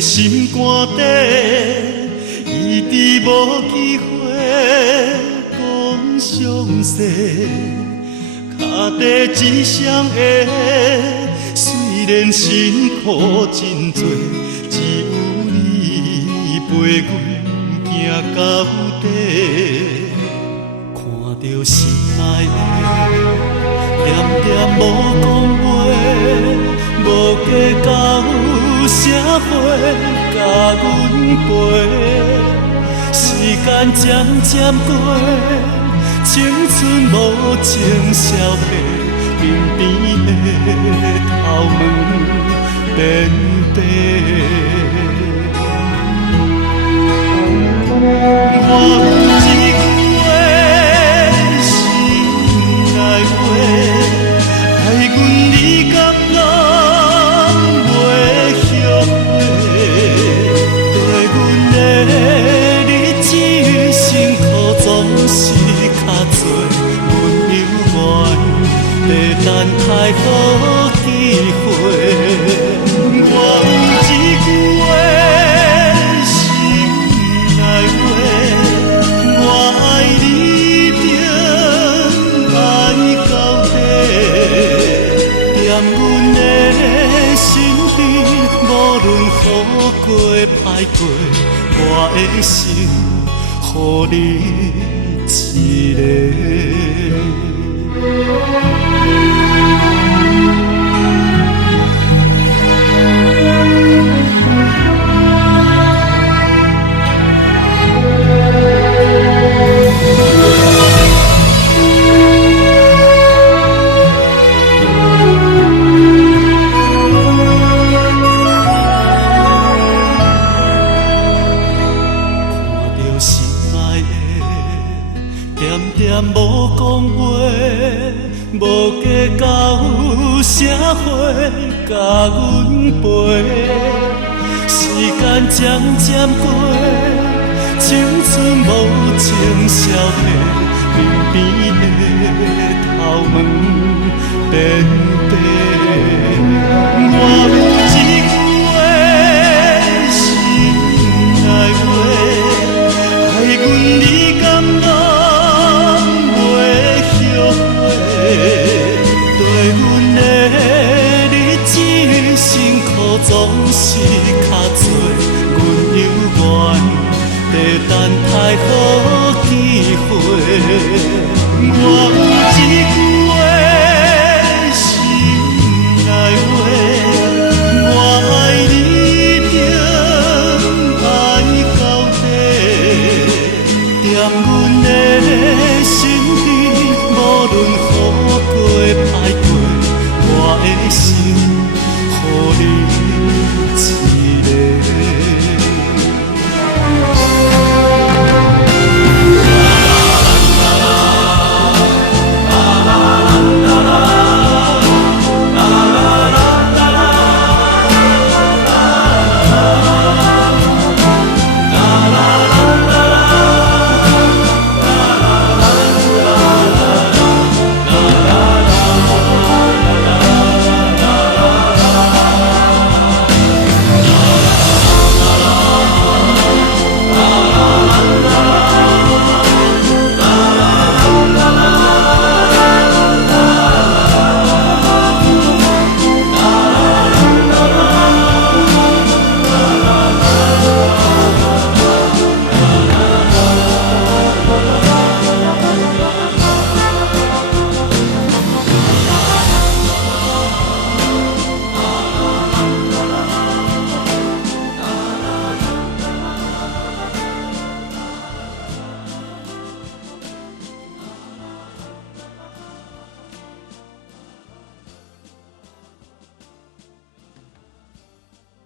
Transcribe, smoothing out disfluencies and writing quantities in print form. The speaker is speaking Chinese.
的心肝底，一直无机会讲详细。脚底一双鞋，虽然辛苦真多，只有你陪阮行到底。看着心爱的，点点无讲话，无计较社会甲阮陪。时间渐渐过，青春无情消逝，身边的头毛变白。我有一句话，心内话，爱阮你敢拢袂后悔？对阮的日子辛苦总是较多，阮犹原在等待好机会。我有一句话，心内话，我爱你定爱到底，踮阮的身边，无论好过歹过，我的心予你一个。点点无讲话，无计较社会甲阮陪。时间渐渐过，青春无情消逝，身边的头毛变白。我有一句话，心内话，爱阮你敢拢对阮的日子辛苦总是较多，阮犹原在等待好机会。我有一句话，心内话，我爱你定爱到底，踮阮的身边，无论好过歹过，我的心